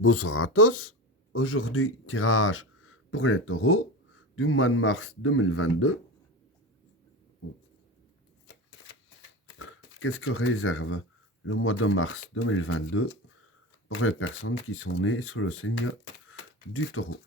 Bonsoir à tous. Aujourd'hui, tirage pour les taureaux du mois de mars 2022. Qu'est-ce que réserve le mois de mars 2022 pour les personnes qui sont nées sous le signe du taureau?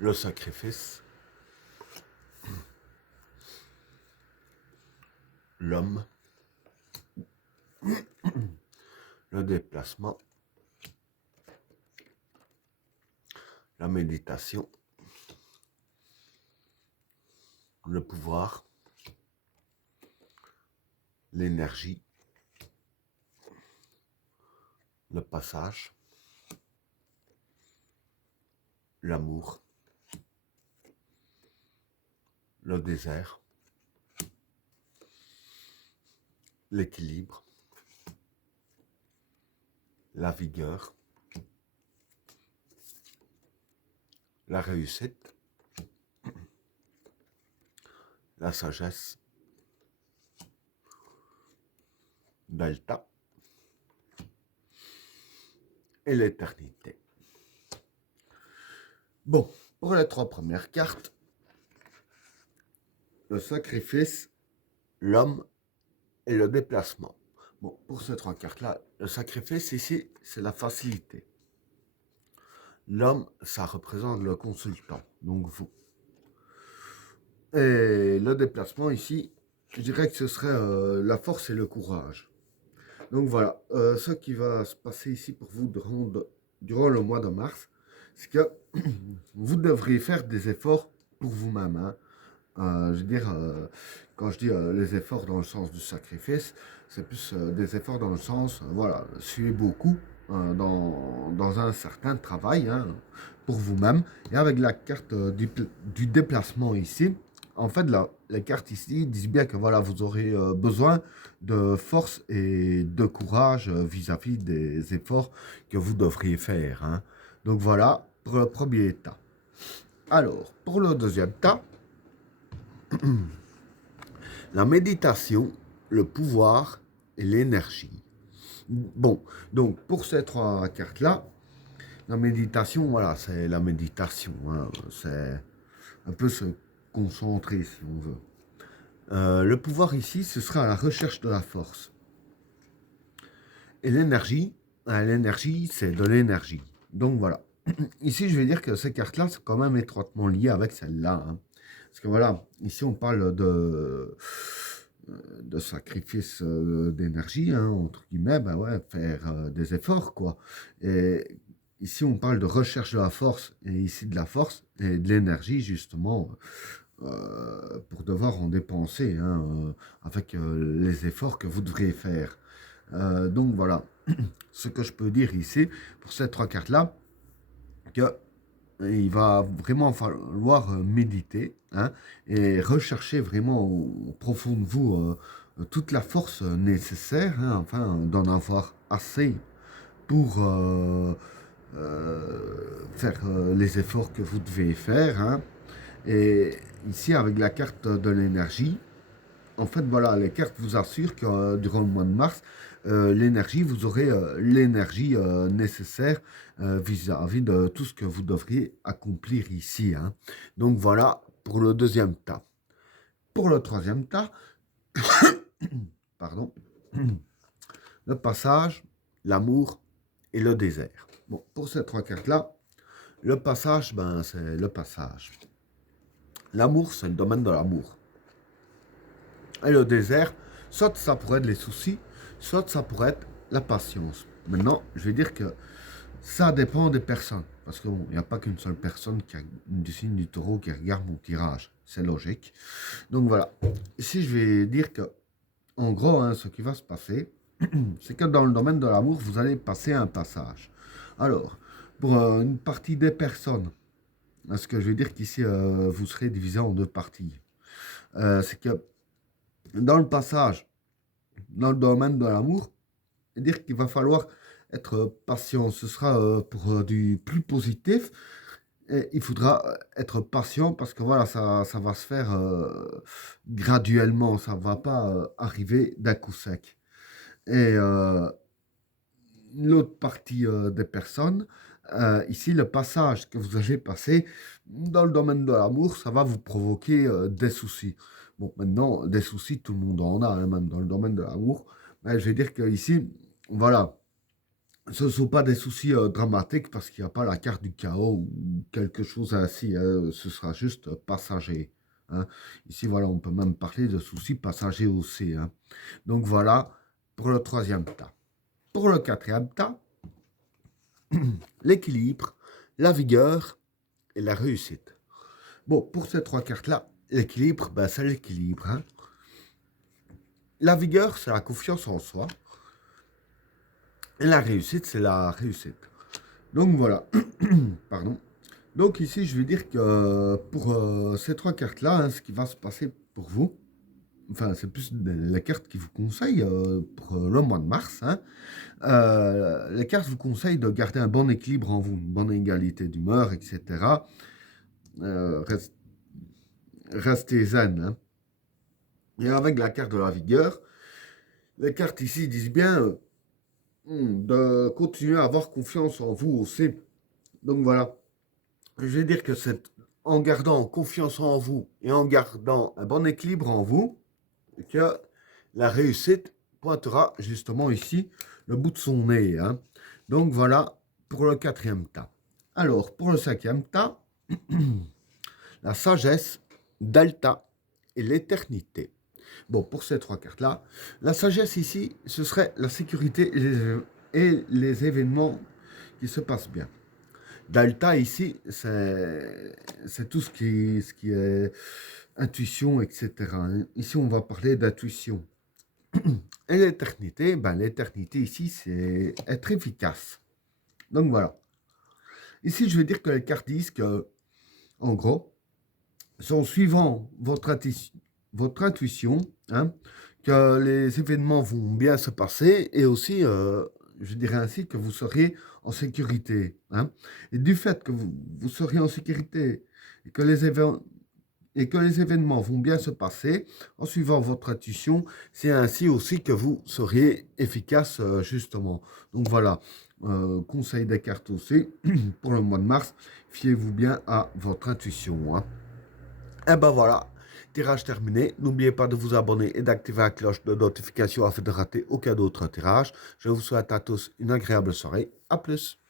Le sacrifice, l'homme, le déplacement, la méditation, le pouvoir, l'énergie, le passage, l'amour, le désert, l'équilibre, la vigueur, la réussite, la sagesse, Delta et l'éternité. Bon, pour les trois premières cartes, le sacrifice, l'homme et le déplacement. Bon, pour ces trois cartes-là, le sacrifice ici, c'est la facilité. L'homme, ça représente le consultant, donc vous. Et le déplacement ici, je dirais que ce serait la force et le courage. Donc voilà, ce qui va se passer ici pour vous durant le mois de mars, c'est que vous devriez faire des efforts pour vous-même. Hein. Je veux dire, quand je dis les efforts dans le sens du sacrifice, c'est plus des efforts dans le sens, voilà, suivez beaucoup dans un certain travail hein, pour vous-même. Et avec la carte du déplacement ici, en fait, les cartes ici disent bien que voilà, vous aurez besoin de force et de courage vis-à-vis des efforts que vous devriez faire. Hein. Donc voilà, pour le premier état. Alors, pour le deuxième tas, la méditation, le pouvoir et l'énergie. Bon, donc pour ces trois cartes-là, la méditation, voilà, c'est la méditation. Hein, c'est un peu se concentrer, si on veut. Le pouvoir ici, ce sera la recherche de la force. Et l'énergie, c'est de l'énergie. Donc voilà. Ici, je vais dire que ces cartes-là sont quand même étroitement liées avec celle-là. Hein. Parce que voilà, ici, on parle de sacrifice d'énergie, hein, entre guillemets, ben ouais, faire des efforts, quoi. Et ici, on parle de recherche de la force, et ici de la force et de l'énergie, justement, pour devoir en dépenser, hein, avec les efforts que vous devriez faire. Donc voilà, ce que je peux dire ici, pour ces trois cartes-là, que il va vraiment falloir méditer hein, et rechercher vraiment au profond de vous toute la force nécessaire, hein, afin d'en avoir assez pour faire les efforts que vous devez faire. Hein. Et ici, avec la carte de l'énergie, en fait, voilà, les cartes vous assurent que durant le mois de mars, l'énergie, vous aurez l'énergie nécessaire vis-à-vis de tout ce que vous devriez accomplir ici. Hein. Donc voilà pour le deuxième tas. Pour le troisième tas, pardon, le passage, l'amour et le désert. Bon, pour ces trois cartes-là, le passage, ben, c'est le passage. L'amour, c'est le domaine de l'amour. Et le désert, soit ça pourrait être les soucis, soit ça pourrait être la patience. Maintenant, je vais dire que ça dépend des personnes. Parce qu'il n'y a pas qu'une seule personne du signe du taureau qui regarde mon tirage. C'est logique. Donc voilà. Ici, je vais dire que, en gros, hein, ce qui va se passer, c'est que dans le domaine de l'amour, vous allez passer un passage. Alors, pour une partie des personnes. Ce que je veux dire qu'ici, vous serez divisé en deux parties. C'est que dans le passage, dans le domaine de l'amour, dire qu'il va falloir être patient. Ce sera pour du plus positif. Et il faudra être patient parce que voilà, ça va se faire graduellement. Ça ne va pas arriver d'un coup sec. Et l'autre partie des personnes, ici, le passage que vous allez passer dans le domaine de l'amour, ça va vous provoquer des soucis. Bon, maintenant, des soucis, tout le monde en a, hein, même dans le domaine de l'amour. Mais je vais dire qu'ici, voilà, ce ne sont pas des soucis dramatiques parce qu'il n'y a pas la carte du chaos ou quelque chose ainsi. Hein, ce sera juste passager. Hein. Ici, voilà, on peut même parler de soucis passagers aussi. Hein. Donc voilà pour le troisième tas. Pour le quatrième tas, l'équilibre, la vigueur et la réussite. Bon, pour ces trois cartes-là, l'équilibre, ben, c'est l'équilibre. Hein. La vigueur, c'est la confiance en soi. Et la réussite, c'est la réussite. Donc voilà. Pardon. Donc ici, je vais dire que pour ces trois cartes-là, hein, ce qui va se passer pour vous, enfin, c'est plus les cartes qui vous conseillent pour le mois de mars. Hein. Les cartes vous conseillent de garder un bon équilibre en vous, une bonne égalité d'humeur, etc. Restez zen. Hein. Et avec la carte de la vigueur, les cartes ici disent bien de continuer à avoir confiance en vous aussi. Donc voilà. Je vais dire que c'est en gardant confiance en vous et en gardant un bon équilibre en vous que la réussite pointera justement ici le bout de son nez. Hein. Donc voilà pour le quatrième tas. Alors pour le cinquième tas, la sagesse, Delta et l'éternité. Bon, pour ces trois cartes-là, la sagesse ici, ce serait la sécurité et les événements qui se passent bien. Delta ici, c'est tout ce qui est intuition, etc. Ici, on va parler d'intuition. Et l'éternité, ben, l'éternité ici, c'est être efficace. Donc voilà. Ici, je vais dire que les cartes disent que, en gros, en suivant votre intuition, hein, que les événements vont bien se passer et aussi, je dirais ainsi, que vous serez en sécurité. Hein. Et du fait que vous serez en sécurité et que les événements vont bien se passer en suivant votre intuition, c'est ainsi aussi que vous serez efficace justement. Donc voilà, conseil des cartes aussi pour le mois de mars, fiez-vous bien à votre intuition. Hein. Et ben voilà, tirage terminé. N'oubliez pas de vous abonner et d'activer la cloche de notification afin de rater aucun autre tirage. Je vous souhaite à tous une agréable soirée. À plus.